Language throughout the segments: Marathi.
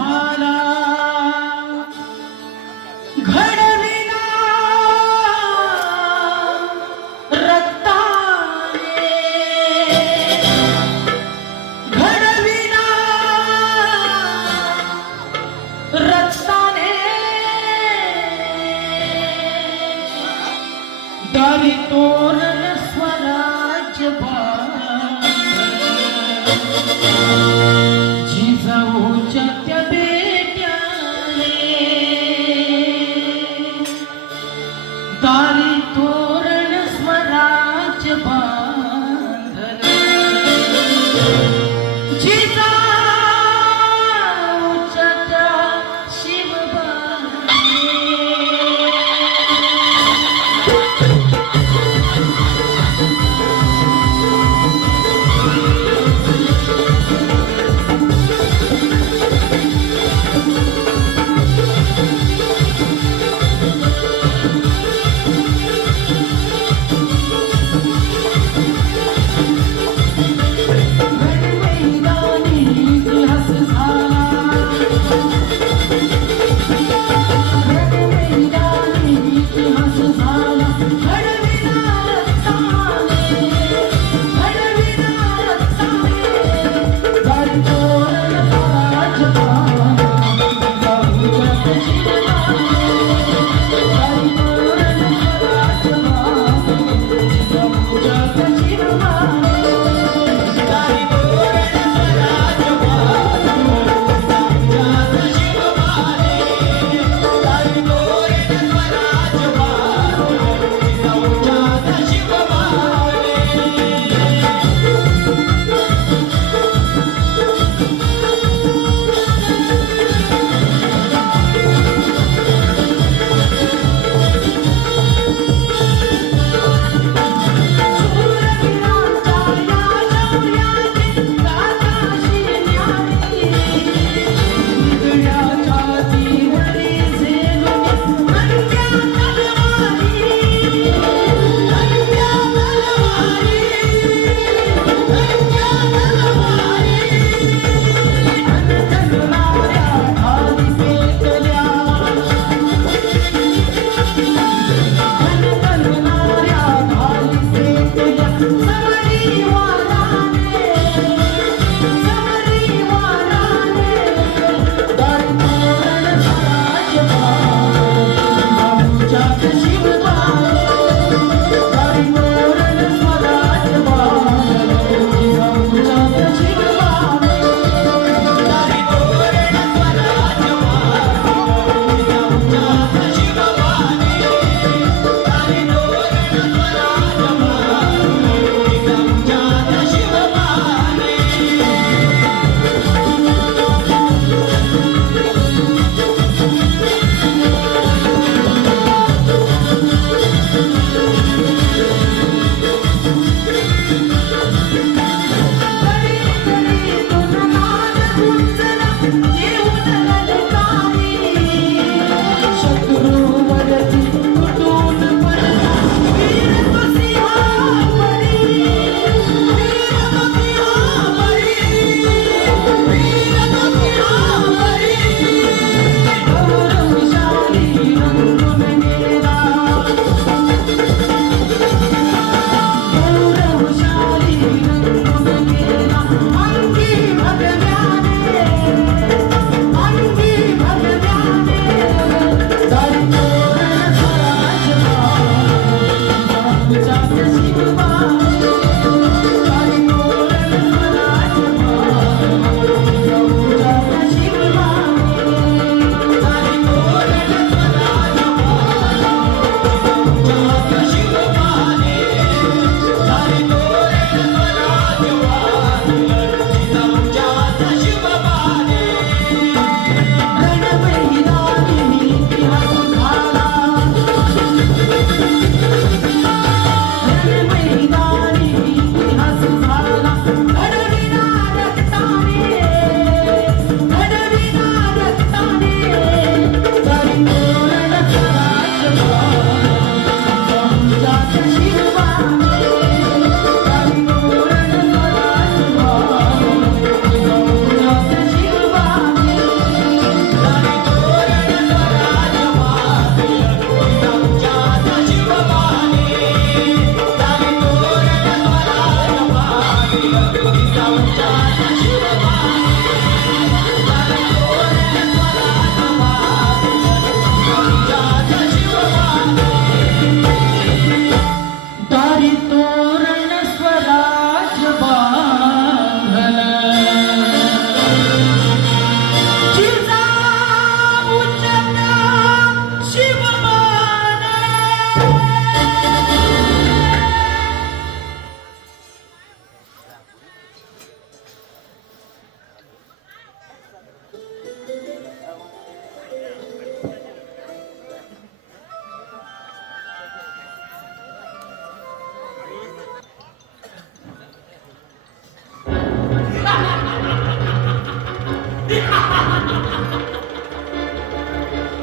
झाला घडविला रक्ताने घडविला रक्ताने दारी तोरण स्वराज्य जिजाऊच्या त्या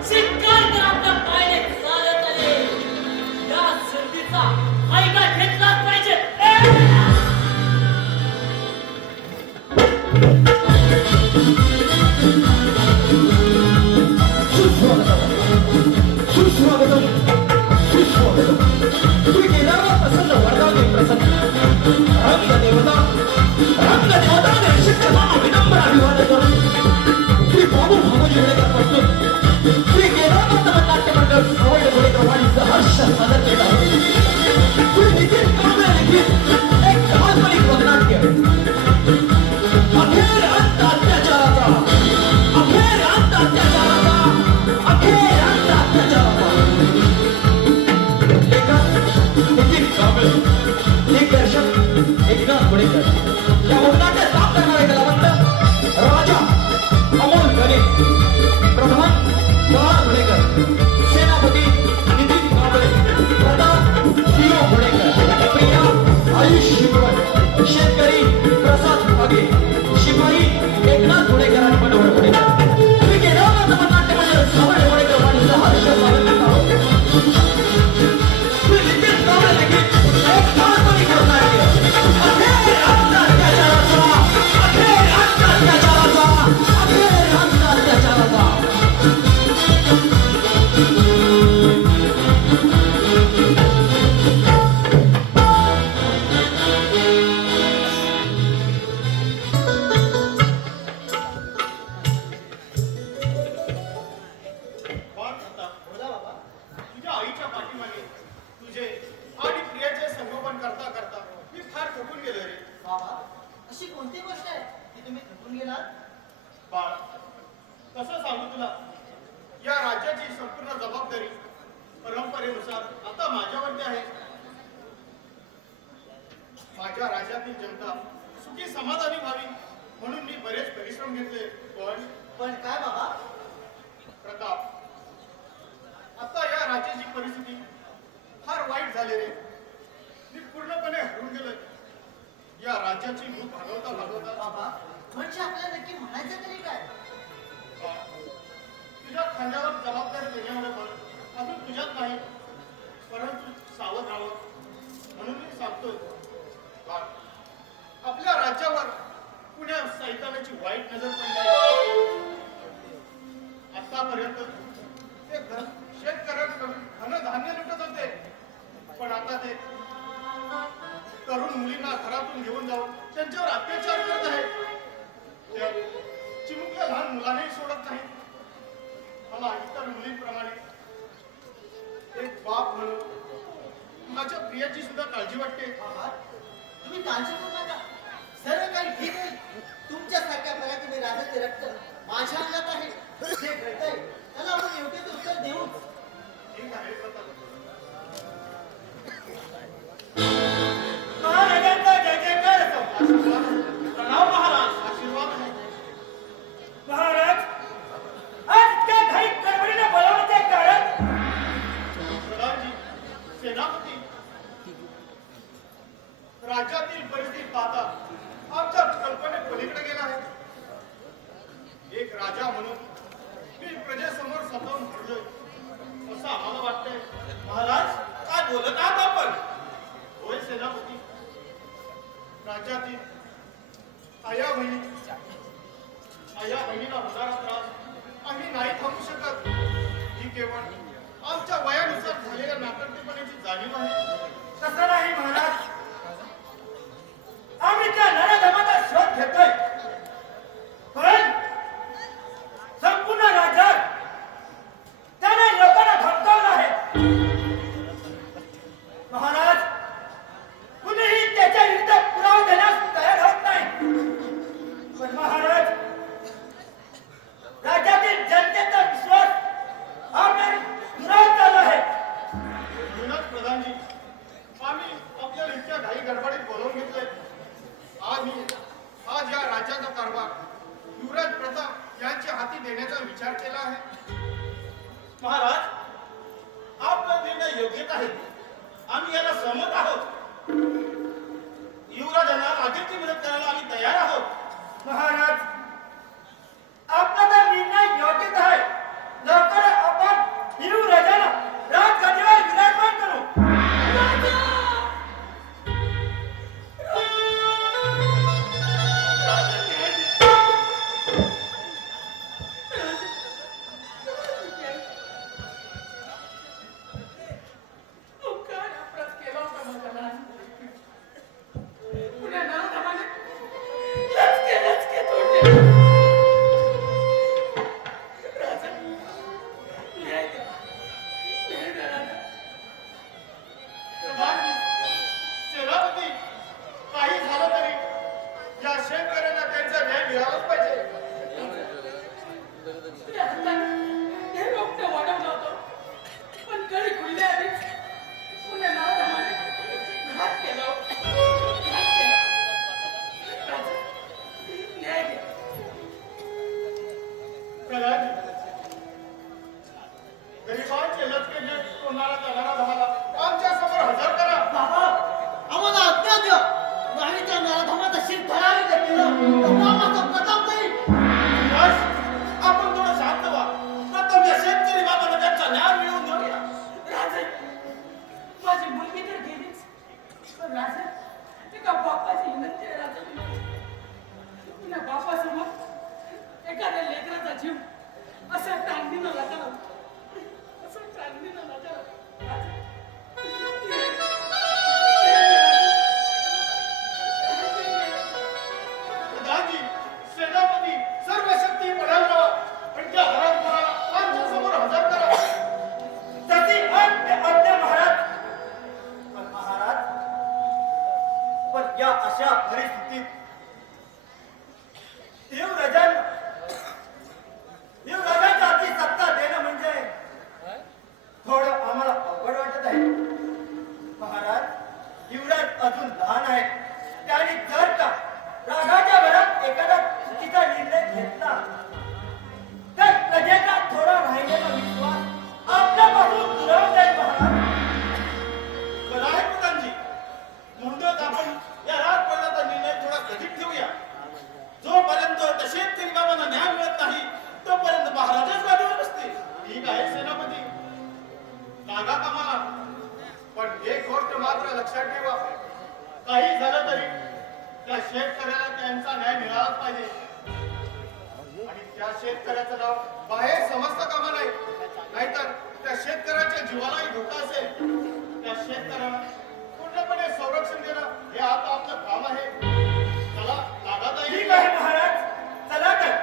शिक्कार तर आपल्या पायाने चालत आले. या संधीचा फायदा घेतलाच पाहिजे. सुस्वागतम सुस्वागतम. तुम्ही केदारनाथ प्रसन्न वरदाने प्रसन्न रंगदेवता निश्चितपणा विनम्र अभिवादन करून श्री बाबू भामजी वेळेकर पासून श्री केदारनाथ नाट्य मंडळ सवय वेळेकर वाणी सहर्ष सादर केला. श्री नितीन कांबळे लिखित एक काल्पनिक वगनाट्य अखेर अंत अत्याचाराचा अखेर अंत अत्याचाराचा अखेर अंत अत्याचाराचा. लेखक नितीन कांबळे, दिग्दर्शक एकनाथ पुणेकर. या वगनाट्य काम करणारे कलावंत राजा अमोल गणे, प्रधान बाळा पुणेकर, सेनापती नितीन कांबळे, प्रताप शिव पुणेकर, प्रिया आयुष शिकवण, शेतकरी प्रसाद भागे, शिपाई एकनाथ पुणेकर आणि मनोहर पुणेकर. तुम्ही केदारनाथ नाट्य मंडळ सवय पुणेकर आणि सहर्ष स्वागत करत आहोत. श्री नितीन कांबळे लिखित एक काल्पनिक वगनाट्य अखेर अंत अत्याचाराचा अखेर अंत अत्याचाराचा अखेर अंत अत्याचाराचा. कोण होता? बोला बाबा. तुझ्या आईच्या पाठीमागे तुझे आणि प्रियाचे संगोपन करता करता मी फार थकून गेलो रे. बाबा अशी कोणती गोष्ट आहे की तुम्ही थकून गेलात? बाळ, कसं सांगू तुला, या राज्याची संपूर्ण जबाबदारी परंपरेनुसार आता माझ्यावरती आहे. माझ्या राज्यातील जनता सुखी समाधानी व्हावी म्हणून मी बरेच परिश्रम घेतले. पण काय बाबा? प्रताप, आता या राज्याची परिस्थिती फार वाईट झाली रे. मी पूर्णपणे हरून गेलोय. या राज्याची भूक भागवता भागवता बाबा म्हणजे आपल्याला नक्की म्हणायचं तरी काय? तुझ्या खांद्यावर जबाबदारी देण्यामुळे पण अजून तुझ्यात नाही, परंतु सावध राहावं म्हणून मी सांगतोय. बाळ, आपल्या राज्यावर पुण्या सैतानाची वाईट नजर पडली आहे. आतापर्यंत ते शेतकऱ्यांकडून धनधान्य लुटत होते, पण आता ते तरुण मुलींना घरातून घेऊन जाऊन त्यांच्यावर अत्याचार करत आहे. ते चिमुकल्या लहान मुलांनाही सोडत नाही. मला इतर मुलींप्रमाणे एक बाप म्हणून माझ्या प्रियाची सुद्धा काळजी वाटते. बाबा तुम्ही काळजी करू नका, सर्व काही ठीक होईल. तुमच्यासारख्या प्रगतीने राजाचे रक्त माझ्या अंगात आहे. जे घडतंय त्याला आपण योग्य ते उत्तर देऊच. ठीक आहे प्रताप. महाराजांचा जय जयकार असो. प्रणाम महाराज. आशीर्वाद आहे. महाराज, आज इतक्या घाईत गडबडीने बोलावण्याचे कारण? प्रधानजी, सेनापती, राज्यातील परिस्थिती पाहता आमच्या कल्पने पलीकडे गेला आहे. एक राजा म्हणून मी प्रजेसमोर स्वतःहून हरलोय असं आम्हाला वाटतंय. महाराज, काय बोलत आहात आपण? होय सेनापती, राज्यातील आया बहिणीला होणारा त्रास आम्ही नाही थांबू शकत. ही केवळ आमच्या वयानुसार झालेल्या नाकर्तेपणाची जाणीव आहे. तसं नाही महाराज, आम्ही त्या नराधमाचा शोध घेतोय, पण संपूर्ण राज्यात त्याने लोकांना धमकावलं आहे. महाराज, कुणीही त्याच्या विरुद्ध पुरावा देण्यास तयार होत नाही. पण महाराज, राज्यातील जनतेचा विश्वास आपल्या विरोध चालू आहे. म्हणूनच प्रधानजी, आम्ही आपल्याला इतक्या घाई गडबडीत बोलवून घेतले. आज या राज्याचा कारभार युवराज प्रताप यांच्या हाती देण्याचा विचार केला आहे. महाराज, आपला निर्णय योग्यच आहे. आम्ही याला सहमत आहोत. युवराजांना लागेल ती मदत करायला आम्ही तयार आहोत. महाराज, आपला हे रोपटं वाढवलं होतं. पण कळी खुलल्याआधीच पुन्हा नावाप्रमाणे घात केला. राजा, न्याय घ्या. प्रल्हाद, गरिबांचे लचके कोणाला जाणारा धामाला आमच्या समोर हजर करा. बाबा आम्हाला आज्ञा द्या नाही त्या नराधमाचा शिर धरावी केलं तर नामाचा प्रताप जाईल. बस, आपण थोडं शांत व्हा. प्रथम या शेतकरी बाबांना त्यांचा न्याय मिळवून देऊया. राजा, माझी मुलगी तर गेलीच. पण राजा, एका बापाची विनंती आहे राजा. तुला बापासमोर एखाद्या लेकराचा जीव असं टांगणीनं लागावं. असं टांगणीनं लागावं. राजा, प्रधानजी, सेनापती, सर्व शक्ती पणाला पण त्या हरामखोराला आमच्या समोर हजर करा. तशी आज्ञा महाराज. पण महाराज, पण या अशा परिस्थितीत देवराजांच्या हाती सत्ता देणं म्हणजे थोडं आम्हाला अवघड वाटत आहे. महाराज, युवराज अजून लहान आहे. त्याने जर का रागाच्या भरात एखादा चुकीचा निर्णय घेतला तर प्रजेचा थोडा राहिलेला विश्वास आपल्यापासून दुरावून जाईल. महाराज, बरं आहे प्रधानजी. म्हणूनच आपण या राजकारणाचा निर्णय थोडा कधीच ठेवूया. जोपर्यंत त्या शेतकरी बाबांना न्याय मिळत नाही तोपर्यंत महाराजच गादीवर बसतील. ठीक आहे सेनापती, लागा कामाला. पण एक गोष्ट मात्र लक्षात ठेवा, काही झालं तरी त्या शेतकऱ्याला त्यांचा न्याय मिळालाच पाहिजे. आणि त्या शेतकऱ्याचं नाव बाहेर समजता कामा नाही. नाहीतर त्या शेतकऱ्याच्या जीवालाही धोका असेल. त्या शेतकऱ्याला पूर्णपणे संरक्षण देणं हे आता आपलं काम आहे. चला लागा ताई. ठीक आहे महाराज, चला तर.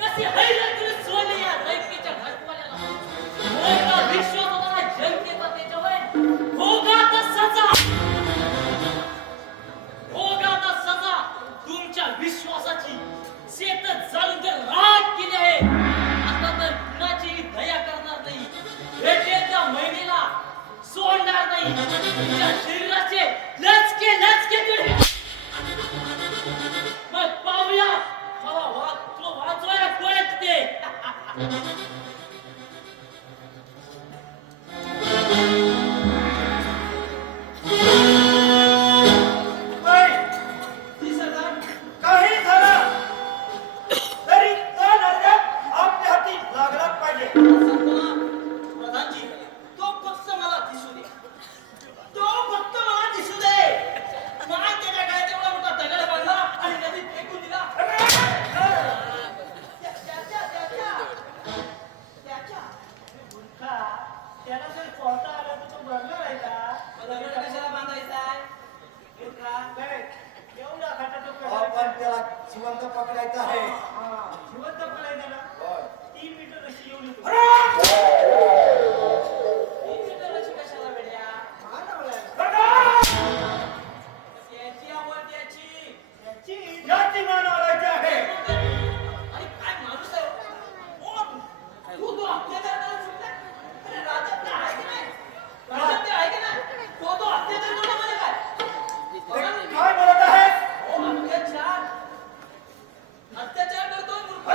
कशी हैराण तुला सोडले या लंकेच्या घरवाल्याला. होगा विश्वास होता जनतेचा त्याच्यावर. होगा तर सजा. होगा तर सजा. तुमच्या विश्वासाची शेत जाळून तर राख केली आहे. आता तर कुणाची दया करणार नाही. भेटेल त्या महिलेला सोडणार नाही. तुमच्या शरीराचे लचके लचके तुडे. मग पाहूया मला तुला वाचवायला कोण आहे तिथे. बाई, काही झालं तरी त्या नरड्यात आपल्या हाती लागलाच पाहिजे. प्रधानजी तो फक्त मला दिसू दे. तो फक्त मला दिसू दे. नाही त्याच्या काय तेवढा मोठा दगड बांधला आणि नदीत फेकून दिला. त्याच्या मूर्खा, त्याला जर कोणता आला तर तो बंगला राहिला. दगड कशाला बांधायचा आहे? मूर्खा, एवढा खाटा तो आपण त्याला जिवंत पकडायचं आहे. जिवंत पडायचा ना 3 मीटर अशी एवढी होती. 3 मीटर अशी कशाला वेड्या? त्याची आवड त्याची. याची मान वाढायची आहे. अरे काय माणूस आहे हो? तू अत्याचार करायला सुटला? अरे राज्यात ते आहे की नाही? राज्यात ते आहे की नाही? तो अत्याचार करतो म्हणजे काय? काय बोलत आहेस? हो, अत्याचार करतोय मूर्ख.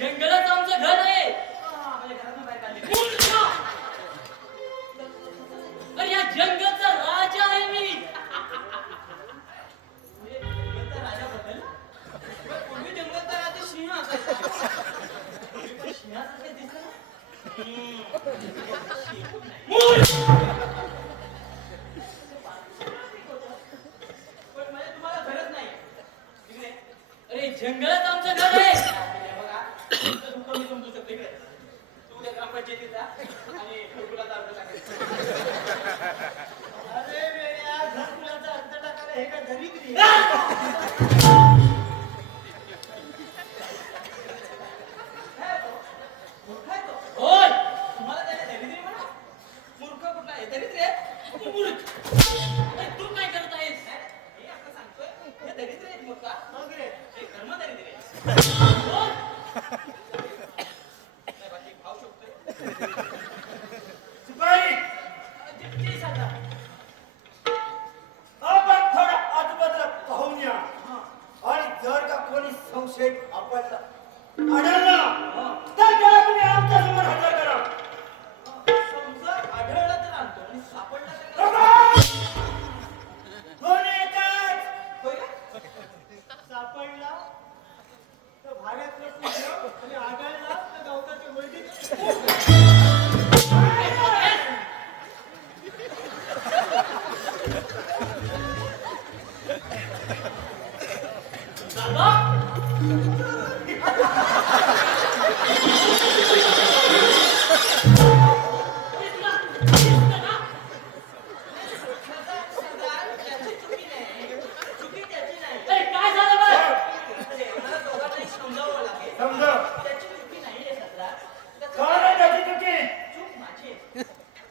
जंगलच आमचं घर आहे. आपल्या घरातून बाहेर काढले. मूर्ख! अरे या जंगलचा राजा आहे मी. म्हणजे जंगलचा राजा बदल. पण पूर्वी जंगलचा राजा सिंह असायचा. पण सिंहासारखं दिसलं ना? मूर्ख! पण म्हणजे तुम्हाला घरच नाही. इकडे. अरे जंगलच आमचं घर आहे. हे बघा, तुमचं दुःख मी समजू शकतो. इकडे. तू उद्या ग्रामपंचायतीत जा आणि घरकुलाचा अर्ज टाकायचा. अरे वेड्या, घरकुलाचा अर्ज टाकायला हे काय दरिद्री आहे? काय तो? मूर्ख आहे तो. होय तुम्हाला त्याने दरिद्री म्हणा? मूर्ख कुठला आहे? दरिद्री आहे? मूर्ख! अरे तू काय करत आहेस? हे आता सांगतोय, हे दरिद्री आहेत मूर्ख. मग रे, हे धर्म दरिद्री आहे. होय? काय बाकी खाऊ शकतोय? शिपाई जे सांगा. आपण थोडा आजूबाजूला पाहून या आणि जर का कोणी संशय आपल्याला आढळला तर त्याला तुम्ही आमच्या समोर हजर करा. समजा आढळला तर आणतो आणि सापडला तर काय? दोन्ही एकच. होय का? सापडला तर भाड्यातलं तुझं आणि आढळला तर गवताच्या वैदिक. दादा सरदार, त्याची चुकी नाही. चुकी त्याची नाही. अरे काय झालं बरं? अरे, मला दोघांनाही समजावं लागेल. समजा त्याची चुकी नाहीये सरदार. त्याचं काय नाही त्याची चुकी. चूक माझी आहे.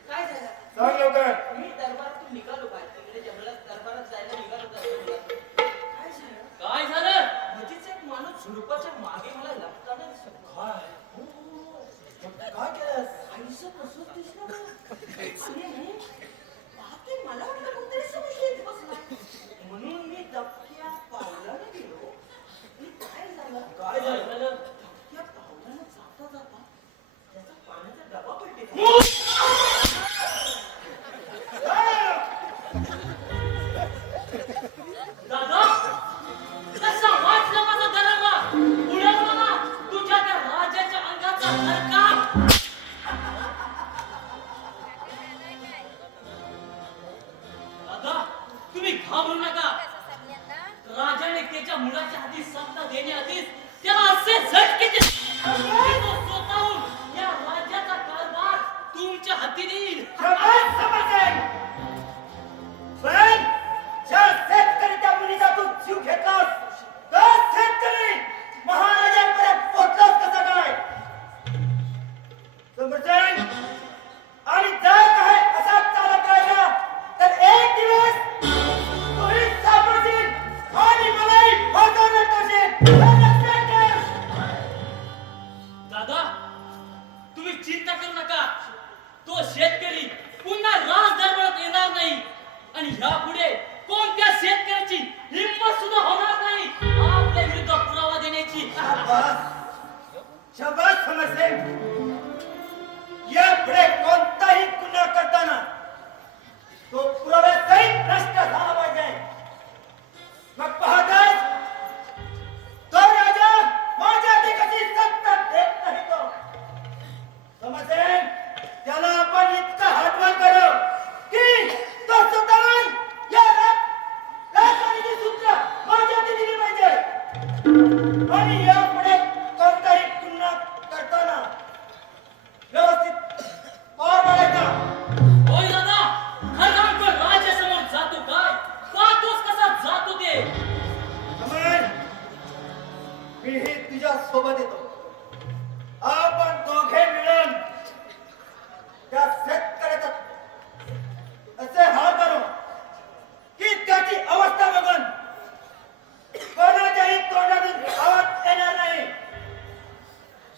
काय झालं? सांग लवकर. मी दरबारातून निघालो बाहेर. तिकडे जंगलात दरबारात जायला निघालो दरबारात. काय झालं? काय झालं? मधीच एक माणूस झुडपाच्या मागे मला लपताना दिसला. हो, हो, हो. काय केलंस? आईचं कसंच दिसलं मला. आणि बापरे, मला वाटलं कोणतरी संशयित बसलाय. म्हणून मी दबक्या पावलाने गेलो. आणि काय झालं? काय झालं? दबक्या पावलाने जाता जाता त्याचा पाण्याचा डबा पडलेला. दादा कसा वाचला माझा दरारा? उडवला ना तुझ्या त्या राजाच्या अंगाचा थरकाप. दादा तुम्ही घाबरू नका. राजाने त्याच्या मुलाच्या हाती सत्ता देण्याआधीच त्याला असे झटके दिले की तो स्वतःहून या राज्याचा कारभार तुमच्या हाती देईल. शाबास समर्थन. पण ज्या शेतकऱ्याच्या मुलीचा तू जीव घेतलास तर शेतकरी महाराजांपर्यंत पोहोचलास कसा काय? समर्थन. आणि जर काय असाच चालत राहिला तर एक दिवस तूही सापडशील आणि मलाही फसवण्यात येशील. हे लक्षात ठेव. दादा तुम्ही चिंता करू नका. तो शेतकरी पुन्हा राज दरबारात येणार नाही आणि यापुढे कोणत्या शेतकऱ्याची हिंमत सुद्धा होणार नाही आपल्या विरुद्ध पुरावा देण्याची. शाबास शाबास समर्थन. यापुढे कोणताही गुन्हा करताना तो पुराव्यासहित नष्ट झाला पाहिजे. मग पाहताच तो राजा माझ्या कशी सत्ता देत नाही तो. समजेल त्याला आपण इतका हातभार करू की तो स्वतःहून या राजवाडीची सूत्र माझ्या हाती दिली पाहिजे. आणि यापुढे कोणताही गुन्हा करताना व्यवस्थित पार पाडायचा. होय दादा खरं राजासमोर जातो काय पाहतोस कसा जातो ते. कमल, मीही तुझ्या सोबत येतो. आपण दोघे मिळून त्या शेतकऱ्याचा असे हाल करू की त्याची अवस्था बघून कोणाच्याही तोंडातून आवाज येणार नाही.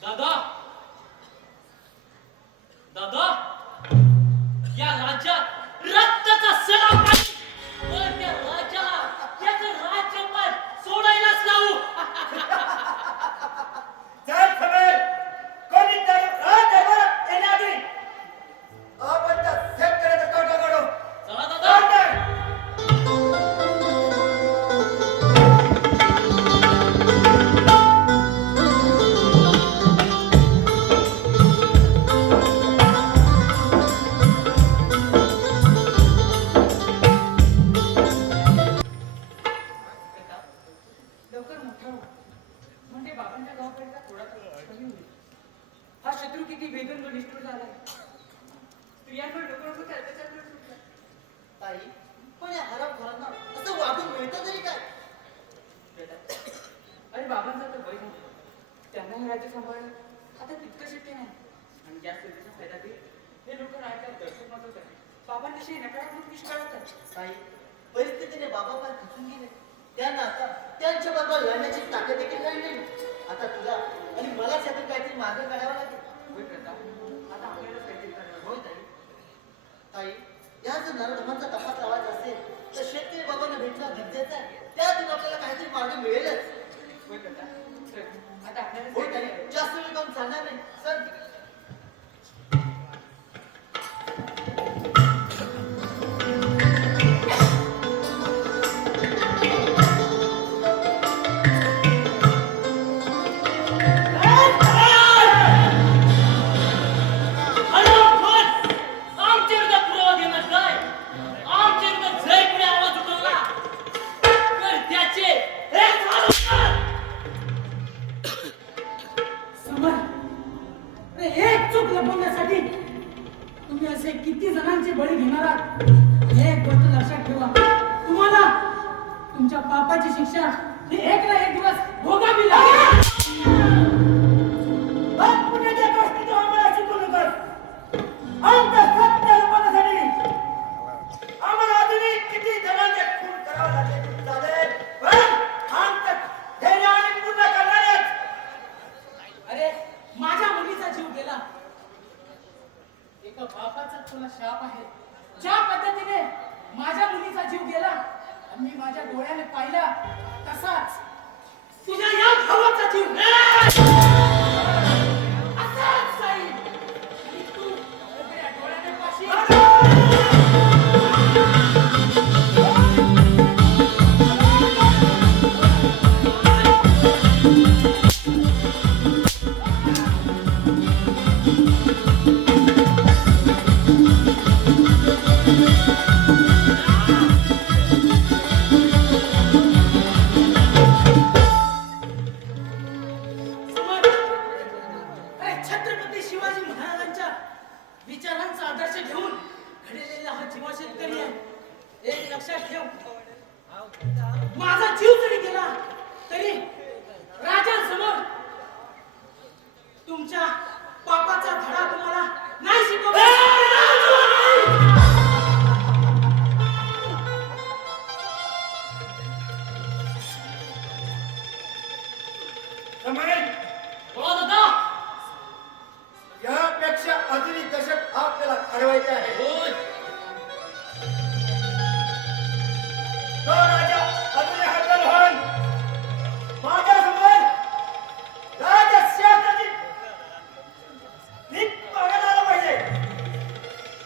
दादा दादा या राज्यात रक्ताचा सडा पाहिजे. पण त्या राजाला त्याचं राज्यपाल सोडायलाच लावू. किती वेदन व निष्ठुर झालाय. स्त्रियांवर डोकं त्याच्याकडे सुटलं. ताई पण या हरामखोरांना असं वागून मिळतं तरी काय? अरे बाबांचा तर वय झालं. त्यांना हे राज्य सांभाळणं आता तितकं शक्य नाही. आणि त्या स्थितीचा फायदा घेत हे लोक राज्यात दर्शक मत होत. बाबांविषयी नकारात्मक विष काढतात. ताई परिस्थितीने बाबा फार खचून गेले. त्यांना आता त्यांच्या बरोबर लढण्याची ताकद देखील राहिली नाही. आता तुला आणि मलाच यातून काहीतरी मार्ग काढावा लागेल. होय प्रताप, आता आपल्यालाच काहीतरी करावं. होय ताई. ताई या जर नरधमांचा तपास लावायचा असेल तर शेतकरी बाबांना भेटणं गरजेचं आहे. त्यातून आपल्याला काहीतरी मार्ग मिळेलच. होय प्रताप, चल, आता आपल्यालाच होय काहीतरी ताई करावं. जास्त वेळ काम चालणार नाही. सर समर, अरे एक चूक लपवण्यासाठी तुम्ही असे किती जणांचे बळी घेणार आहात? हे एक गोष्ट लक्षात ठेवा. तुम्हाला तुमच्या पापाची शिक्षा ही एक ना एक दिवस भोगावी लागेल. बघ पुण्याच्या गोष्टी तू आम्हाला शिकवू नकोस. आमचं सत्य लपवण्यासाठी आम्हाला अजूनही किती जणांचे खून करावं लागेल चालेल. पण आमचं ध्येय आम्ही पूर्ण करणारच. अरे माझ्या मुलीचा जीव गेला. एका बापाचा तुला शाप आहे. ज्या पद्धतीने माझ्या मुलीचा जीव गेला आणि मी माझ्या डोळ्याने पाहिला तसाच तुझ्या या भावाचा जीव असाच जाईल. आणि तू उघड्या डोळ्याने पाहशील. समर, अरे छत्रपती शिवाजी महाराजांच्या विचारांचा आदर्श घेऊन घडलेला हा जीवा शेतकरी आहे. एक लक्षात ठेव, माझा जीव जरी गेला तरी राजांसमोर तुमच्या पापाचा धडा तुम्हाला नाही शिकवला. समज, बोला दादा. यापेक्षा अजूनही दशक आपल्याला घडवायचे आहे. होय. तो राजा अजूनही हतबल होईल. माझ्यासमोर राजशासनाची भीक मागायला आलं पाहिजे.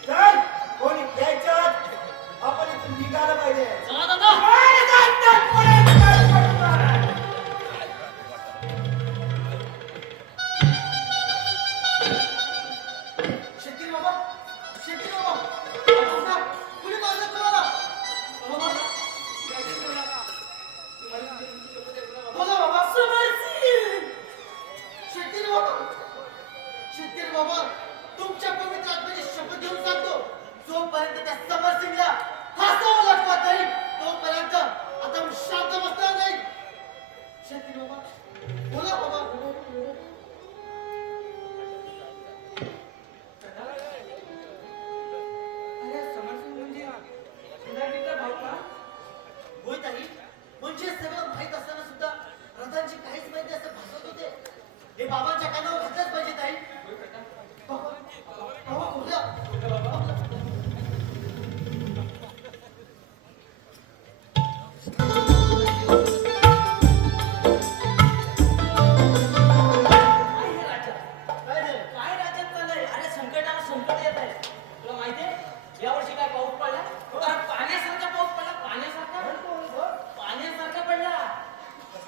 तर कोणी द्यायच्या आत आपण इथून निघालं पाहिजे. चला दादा. शेतकरी बाबा, शेतकरी बाबा, बाबा, कुणी मारलं तुम्हाला? बाबा, बोला बाबा. शेतकरी बाबा, शेतकरी बाबा, तुमच्या पवित्र आत्म्याची शपथ घेऊन सांगतो, जोपर्यंत त्या समरसिंगला फासावं लागत नाही तोपर्यंत आता मी शांत बसणार नाही. शेतकरी बाबा, बोला बाबा. अरे समर्थ म्हणजे तुला मित्र भाऊ का? होय ताई, म्हणजे सगळं माहित असताना सुद्धा रथांची काहीच माहिती असं भासत होते. हे बाबांच्या कानावर घातलंच पाहिजे ताई. बाबा, बाबा बोला. काय हे राजा? काय झालं? काय राज्यात चाललंय? अरे संकटावर संकट येत आहे. तुला माहितीये यावर्षी काय पाऊस पडला? अरे पाण्यासारखा पाऊस पडला. पाण्यासारखा पडला.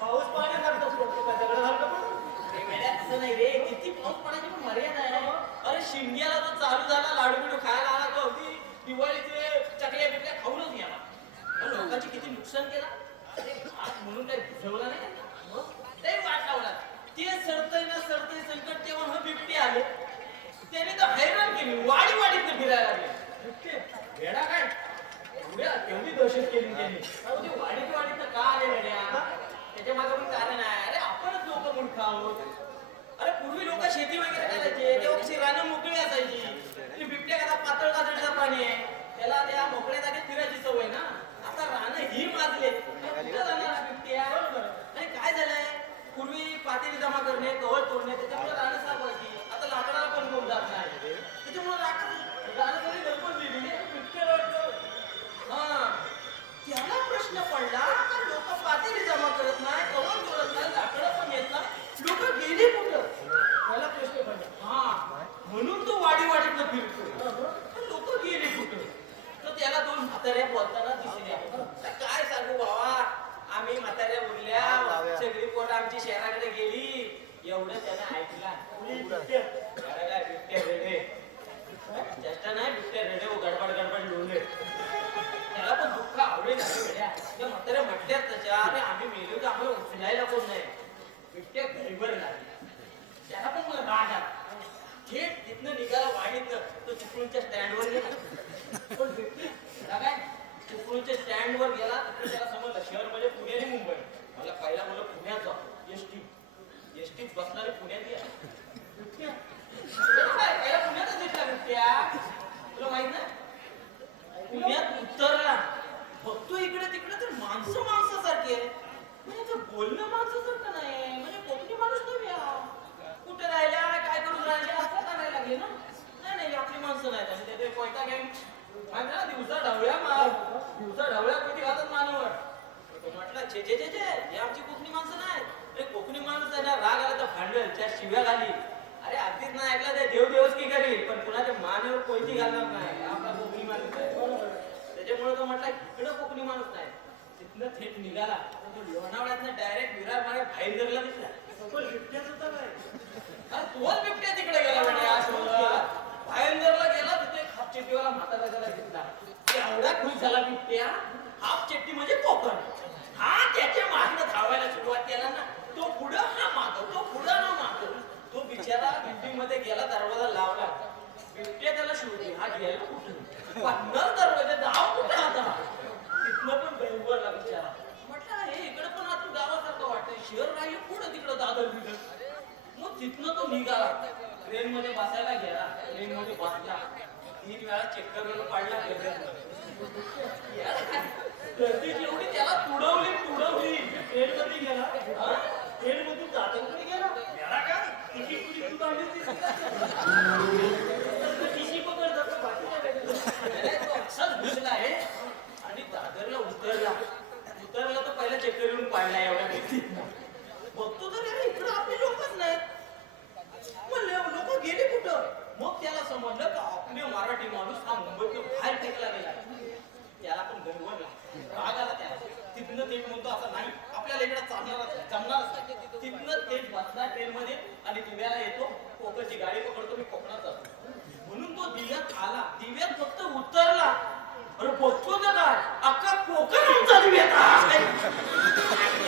पाऊस पाण्यासारखं पडतो का दगडासारखं पडतो? अरे वेड्या, तसं नाही रे. किती पाऊस पडायची पण मर्यादा आहे. अरे शिमग्याला तो चालू झाला, लाडू बिडू खायला आला तो अगदी दिवाळीचे चकल्या बिकल्या खाऊनच गेला. पण लोकांची किती नुकसान केला. अरे आज म्हणून काही बुजवलं नाही त्यांना. लई वाट लावला. ते सरतय ना सरतय संकट तेव्हा हा बिबटे आले. त्याने तर हैराण केली, वाडी वाडीत फिरायला लागले. वेडा काय एवढ्या एवढी दहशत केली त्याने. अहो, ते वाडीत का आले वेड्या? त्याच्या मागे पण कारण आहे. अरे आपणच लोक मूर्ख आहोत. अरे पूर्वी लोक शेती वगैरे करायचे तेव्हा कशी रानं मोकळी असायची. आणि बिबट्या कसा पातळ कातडीचा प्राणी आहे, त्याला त्या मोकळ्या जागेत फिरायची सवय ना. आता रानं ही माजले, कुठं जाणार हा बिबट्या? आणि काय झालंय, पूर्वी पातेली जमा करणे, कवळ तोडणे, त्याच्यामुळे रानं साफ व्हायची. आता लाकडाला पण कोण जात नाही, त्याच्यामुळे रानं सगळी गलबत दिली. बिबट्याला वाटलं हा, त्याला प्रश्न पडला का लोक पातेली जमा करत नाही, कवळ तोडत नाही, लाकडं पण येत नाही, लोक गेली कुठं? त्याला प्रश्न पडला. हा, म्हणून तो वाडीत फिरतो. लोक गेली कुठं? तर त्याला दोन म्हाताऱ्या बोलताना दिसल्या. काय सांगू बाबा, आम्ही म्हाताऱ्या बोलल्या, सगळी पोरं आमची शहराकडे गेली. एवढं त्याने ऐकला. बिबट्या रेडे, चेष्टा नाही, बिबट्या रेडे गडबड लोळले. त्याला पण दुःख आवडे झाले. त्या म्हाताऱ्या म्हटल्यात तशा, अरे आम्ही मेलो तर आम्हाला उचलायला कोण नाही. बिबट्या घरीवर लागला. त्याला पण मला राग आला. थेट तिथनं निघाला वाडीतनं, तो चिपळूणच्या स्टँडवर गेला. पण बिबट्या काय चिपळूणच्या स्टँडवर गेला, तर त्याला समजलं शहर म्हणजे पुणे आणि मुंबई. मला पहिला मला पुण्यात जाऊ, एसटीत बसणारे पुण्यात गेला. पहिला पुण्यातच दिसला बिबट्या, तुला माहित नाही? पुण्यात उतरला, बघतो इकडे तिकडे तर माणसासारखे, म्हणजे ते बोलणं माणसासारखं नाही, म्हणजे कोकणी माणूस नाही. कुठे राहिल्या, काय करून राहिले असं करायला लागले ना. नाही आपली माणसं नाही. आणि ते कोयता गँग दिवसा ढवळ्या कोणती घालतात मानवर. तो म्हटलं छे हे आमची कोकणी माणसं नाही. अरे कोकणी माणूस आहे ना, राग आला तर भांडल, त्या शिव्या घाली. अरे अगदीच नाही ऐकला ते देवदेवच की करील, पण कुणाच्या मानेवर कोयती घालणार नाही. आपला कोकणी माणूस आहे. त्याच्यामुळे तो म्हटला इकडं कोकणी माणूस नाही. तिथनं थेट निघाला, तो लोणावळ्यातनं डायरेक्ट विरार मागे भाईंदरला दिसला. बिबट्या सुद्धा काय, तोच बिबट्या तिकडे गेला. भाईंदरला गेला, तिथे हाफ चेट्टीवाला म्हातारा त्याला दिसला. एवढा खुश झाला बिबट्या. हाफ चेट्टी म्हणजे कोकण. हा त्याच्या मागणं धावायला सुरुवात केला ना, तो पुढं हा मागं, तो पुढं हा मागं. तो बिचारा बिल्डिंग मध्ये गेला, दरवाजा लावला. बिबट्या त्याला शोधली, हा गेला कुठं? 50 दरवाजा, धाव कुठे आता? तिथनं पण गैरवरला बिचारा. म्हटलं हे इकडं पण आता गावासारखं वाटतंय, शहर राहिले पुढं तिकडं दादर बिदर. मग तिथनं तो निघाला, ट्रेन मध्ये बसायला गेला. ट्रेन मध्ये बसला, 3 वेळा चक्कर पाडला. गर्दी एवढी त्याला तुडवली. ट्रेन मध्ये गेला, ट्रेन मधून दादर मध्ये गेला. याला काय तिकीट कुठे तू काढली टीसी पकड जातो, बाकी असाच घुसला आहे. आणि दादरला उतरला तर पहिला चक्कर येऊन पाडला. एवढ्या व्यक्तीत बघतो तर इकडं आपले लोकच नाहीत. म्हणले लोक गेले कुठं? मग त्याला समजलं का आपले मराठी माणूस हा मुंबईतून बाहेर फेकला गेला. त्याला पण गरवला, राग आला त्याला. तिथनं थेट म्हणतो आता नाही, आपल्याला इकडे जमणारच. तिथनं थेट बसला ट्रेन मध्ये आणि दिव्याला येतो. कोकणची गाडी पकडतो, मी कोकणात जातो म्हणून तो दिव्यात आला. दिव्यात फक्त उतरला, अरे बघतो तर काय अख्खा कोकण आमचा दिव्यात.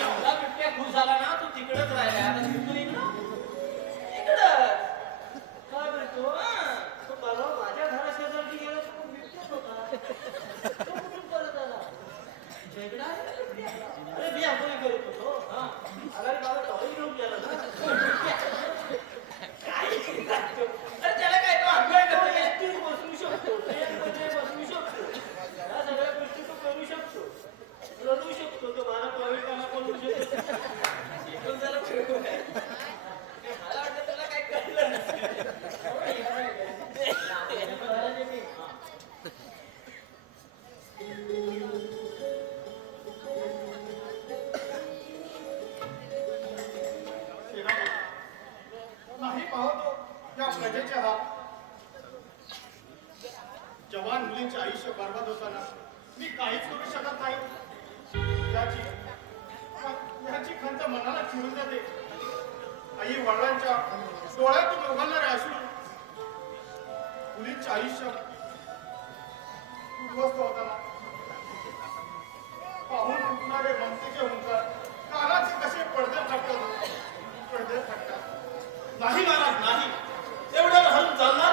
एवढा बिबट्या खुश झाला ना, तो तिकडेच राहिला. आता तिथून इकडं काय म्हणतो, तो परवा माझ्या घराशेजारी गेला, तो बिबट्याच होता. तो कुठून परत आला? झगडा अरे मी आपण करत होतो. हा अरे बाबा टॉवेल घेऊन गेला ना. अरे त्याला काय, तो आंघोळ करतो, एसटीत बसू शकतो, ट्रेनमध्ये बसू शकतो, या सगळ्या गोष्टी तो करू शकतो. रडू शकतो, तो मला टॉवेल काना पण शकतो. मला वाटतं तुला काय कळलं नसेल. नाही पाहतो त्या प्रजेचे हाल. जवान मुलींचे आयुष्य बर्बाद होताना मी काहीच करू शकत नाही. याची खंत मनाला चिरून जाते. आई वडिलांच्या डोळ्यातून ओघळणारे अश्रू, मुलींचे आयुष्य उद्ध्वस्त होताना पाहून फुटणारे ममतेचे हुंकार कानाचे कसे पडदे फाटतात. नाही महाराज नाही, एवढ्यावर हलून चालणार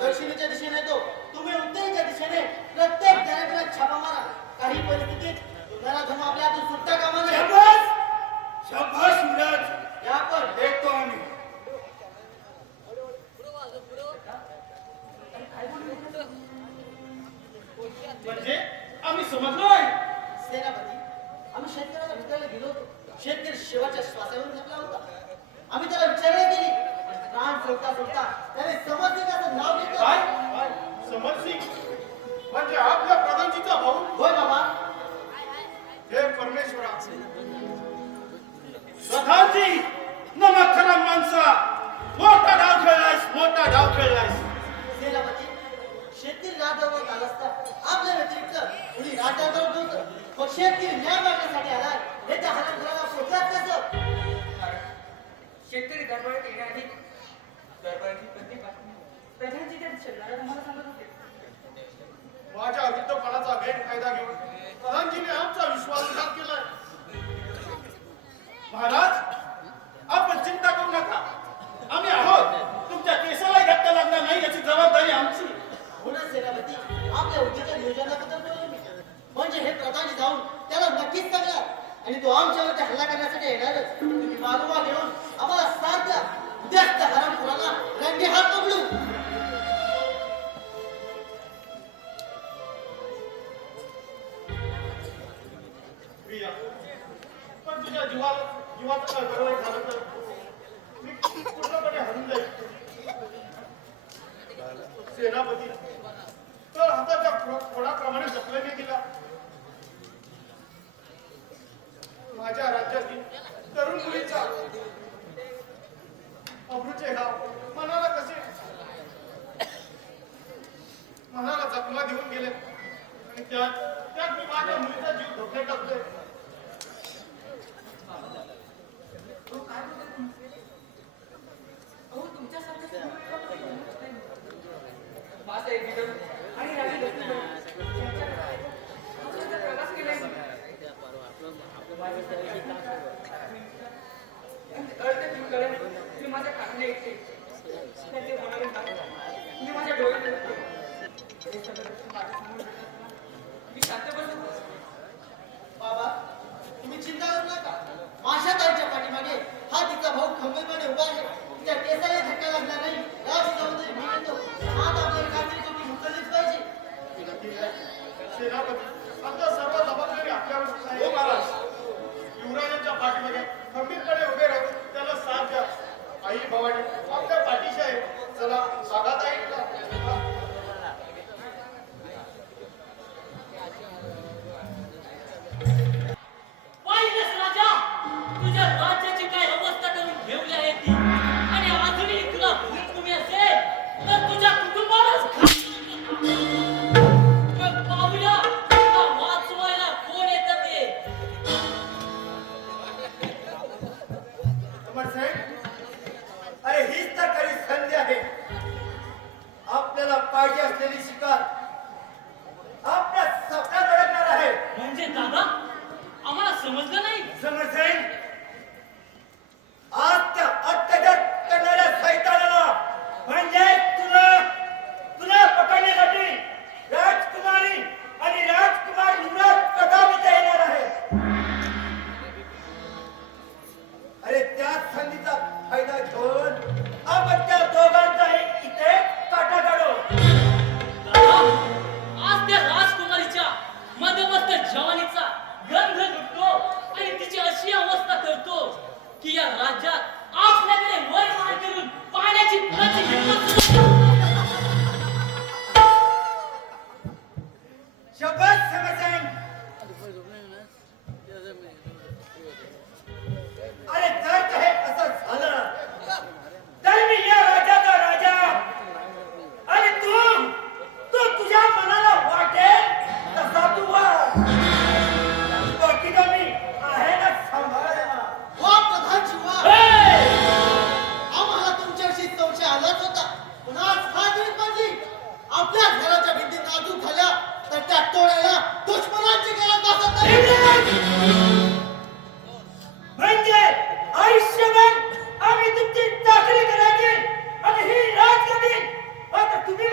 दक्षिणेच्या दिशेने येतो, तुम्ही उत्तरेच्या दिशेने प्रत्येक घराघरात छापा मारा. काही परिस्थितीत नराधम आपल्या हातून सुटता कामा नये. शाबास शाबास युवराज, या पण देखतो आम्ही. म्हणजे आम्ही समजलो नाही. सेनापती, आम्ही शेतकऱ्याला भेटायला गेलो होतो. शेतकरी शेवटच्या श्वासावर घातला होता. आम्ही त्याला विचारणा केली, प्राण सोडता सोडता त्याने समरसिंगाचं नाव काय घेतलं. काय? समरसिंग म्हणजे आपल्या प्रधानजीचा भाऊ. होय बाबा. हे परमेश्वरा, प्रधानजी नमक खराब माणसा, मोठा डाव खेळलायस, मोठा डाव खेळलायस. सेनापती, शेतकरी राजावर आला असता आपल्या व्यतिरिक्त कुणी राजावर नव्हतं. पण शेतकरी न्याय मागण्यासाठी आला. हे त्या हरणखोराला पोचलाच कसं? शेतकरी दरबारात येण्याआधी दरबाराची प्रत्येक बातमी प्रधानजी त्या शरीराला तुम्हाला सांगत होते. माझ्या वृद्धपणाचा गैरफायदा घेऊन प्रधानजीने आमचा विश्वासघात केलाय. महाराज, आपण चिंता करू नका, आम्ही आहोत. तुमच्या केसाला धक्का लागणार नाही याची जबाबदारी आमची. म्हणून सेनापती, आपल्या उद्याच्या नियोजनाबद्दल बोललो मी. म्हणजे हे प्रधानजी जाऊन त्याला नक्कीच सांगणार आणि तो आमच्यावरती हल्ला करण्यासाठी येणारच. तुम्ही मागोवा घेऊन आम्हाला साथ द्या. उद्याच त्या हरामखोराला रंगे हात पकडू. प्रिया, पण तुझ्या जीवाचं काय बरोबर झालं तर मी पूर्णपणे हरून जाईल. सेनापती, तर हाताच्या फोडाप्रमाणे जपल्याने दिला. माझ्या राज्यातील तरुण मुलीचा अब्रूचे गाव मनाला जखमा देऊन गेले आणि त्यात मी माझ्या मुलीचा जीव धोक्यात टाकतोय. आणि राणी प्रवास केला तुम्ही माझ्या कानाने ऐकते, त्याचे होणारे तुम्ही माझ्या डोळ्यात बघते. हे सगळं माझ्यासमोर घडत असताना मी शांत बसतो. बाबा, तुम्ही चिंता करू नका. माझ्या ताईच्या पाठीमागे हा तिचा भाऊ खंबीरपणे उभा आहे. त्या केसाला धक्का लागणार नाही. या जबाबदारी मी घेतो. हात आपल्याला खात्री तुम्ही उचललीच पाहिजे. सेनापती, आता सर्व जबाबदारी आपल्यावर आहे. हो महाराज, युवराजांच्या पाठीमागे खंबीरपणे उभे राहून त्याला साथ द्या. आई भवानी आपल्या पाठीशी आहे. चला स्वागत आहे. पाहिलंस राजा, तुझ्या राज्याची काय अवस्था करून ठेवली आहे ती. आणि अजूनही तुला भूतभूमी असेल तर तुझ्या कुटुंबालाच पण पाहुया, तुला वाचवायला कोण येतं ते. साहेब, अरे हीच तर खरी संधी आहे. आपल्याला पाहिजे असलेली शिकार आपल्या स्वप्नात अडकणार आहे. म्हणजे दादा, आम्हाला समजलं नाही. समज जाईल. आज त्या अत्याचार करणाऱ्या सैतानाला म्हणजे तुला पकडण्यासाठी राजकुमारी आणि राजकुमार युवराज प्रताप इथे येणार आहे. अरे त्या संधीचा फायदा घेऊन आपण त्या दोघांचाही इथे काटा काढू. दादा, आज त्या राजकुमारीच्या मध्यमस्त जवानीचा गंध लुटतो आणि तिची अशी अवस्था करतो की या राज्यात आपल्याकडे वर मार करून पाण्याची कुणाची हिंमत सुद्धा शपथ समजन. अरे जर का हे असं झालं तर मी या राजाचा राजा आणि तू तुझ्या मनाला वाटेल तसा तू वाग. बाकी तर मी आहे ना सांभाळायला. वा प्रधानजी वा. हे! आम्हाला तुमच्याविषयी संशय आलाच होता. पण आज हा दिवस म्हणजे आपल्याच घराच्या भिंती नाजूक झाल्या तर त्या तोडायला दुश्मनांची गरज भासत नाही. म्हणजे आयुष्यभर आम्ही तुमची चाकरी करायची आणि ही राजगद्दी आता तुम्ही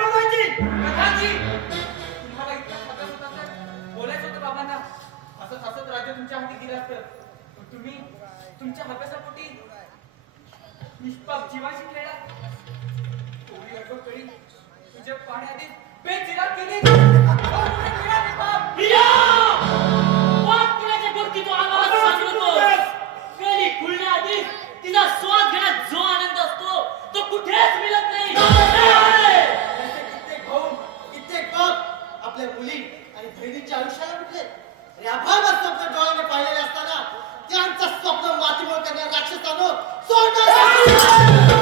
तुमच्या अभ्यासापोटी निष्पाप जीवाशी खेळला. थोडी अडवकळी तुझ्या पाण्याआधी बेचिराग केली. प्रिया! वाद केल्याच्या गोष्टी तू आम्हाला सांगू नकोस. कधी खुलण्याआधी तिचा स्वाद घेण्यात जो आनंद असतो तो कुठेच मिळत नाही. असे कित्येक भाऊ कित्येक बाप आपल्या मुली आणि बहिणीच्या आयुष्याला म्हटले अरे अभावात स्वप्न डोळ्याने पाहिलेले असताना त्यांचं स्वप्न मातीमोल करणाऱ्या राक्षसानो सोडणार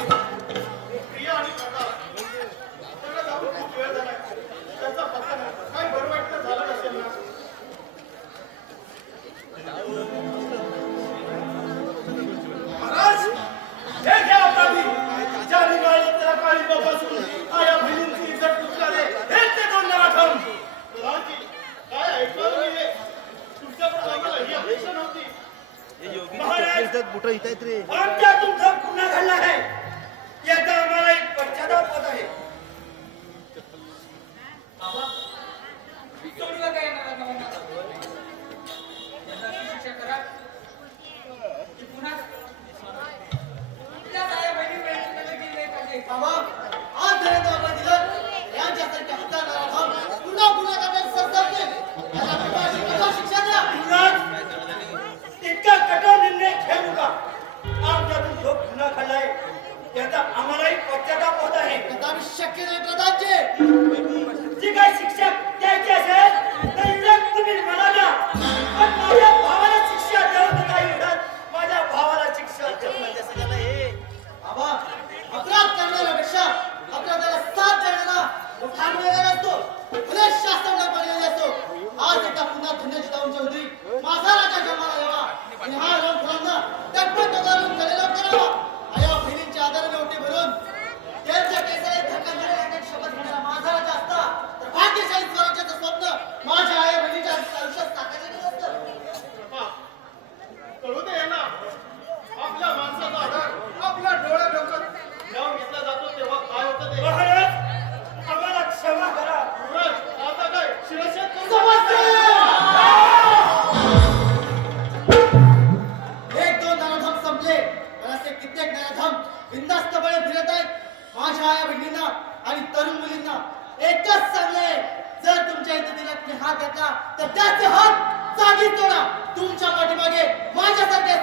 प्रिया आणि प्रकाश त्यांना जाऊन खूप वेळ झालाय. त्यांचा पत्ता नाही. काय बरं वाटतं झालं नसेल ना. महाराज हे घ्या अपराधी ज्या निघाले त्याला काळी बापासून आया बहिणींची इज्जत लुटणारे हेच ते दोन नराधम. प्रधानजी, काय ऐकलं मी हे? तुमच्याकडे आम्हाला ही अपेक्षा नव्हती. महाराज आमच्या तुमचा गुन्हा घडला आहे याचा आम्हाला एक पश्चाताप होत आहे. बाबा सोडलं काय येणार नवना याचा शिक्षा करा की पुन्हा आपल्या ताया बहिणी मिळायची गेले पाहिजे. बाबा आज धरण आपण दिलं यांच्यासारख्या हत्याराला धाम पुन्हा पुन्हा करण्यास सरसावते. याला कठोर शिक्षा द्या. महाराज इतका कठोर निर्णय घेऊ नका. आमच्यातून जो गुन्हा घडलाय याचा आम्हालाही पश्चाताप होत आहे. कदापि शक्य नाही प्रधानजी. जी काही शिक्षा द्यायची असेल तर इथं तुम्ही मला द्या. पण माझ्या भावाला शिक्षा देऊ नका. एवढंच माझ्या भावाला शिक्षा देऊ नका. बाबा अपराध करणाऱ्यापेक्षा अपराधाला साथ देणारा मोठा गुन्हेगार असतो. भले शास्त्राला पडलेले असतो. आज एका पुन्हा धन्य जिजाऊन चौधरी माझा राजा जन्माला यावा आणि हा रामखुरांना टप्पट घालून कलेला करावा. आया बहिणींच्या आदराने ओटी भरून त्यांच्या केसाला धक्का देण्यासाठी शपथ घेणारा माझा राजा असता तर भाग्यशाली स्वराज्याचं स्वप्न माझ्या आया बहिणीच्या आयुष्यात साकारलं गेलं असतं. बाबा, कळू दे यांना. आपल्या माणसाचा आधार आपल्या डोळ्या डोक्यात लावून घेतला जातो तेव्हा काय होतं ते. महाराज आम्हाला क्षमा करा. युवराज, आता काय शिरच्छेद करू समजते. एक दोन नराधम संपले पण असे कित्येक नराधम बिनधास्तपणे फिरत आहेत. माझ्या आया बहिणींना आणि तरुण मुलींना एकच सांगले जर तुमच्या इथे दिला हात घातला तर त्याचे हात जागीच तोडा. तुमच्या पाठीमागे माझ्यासारखे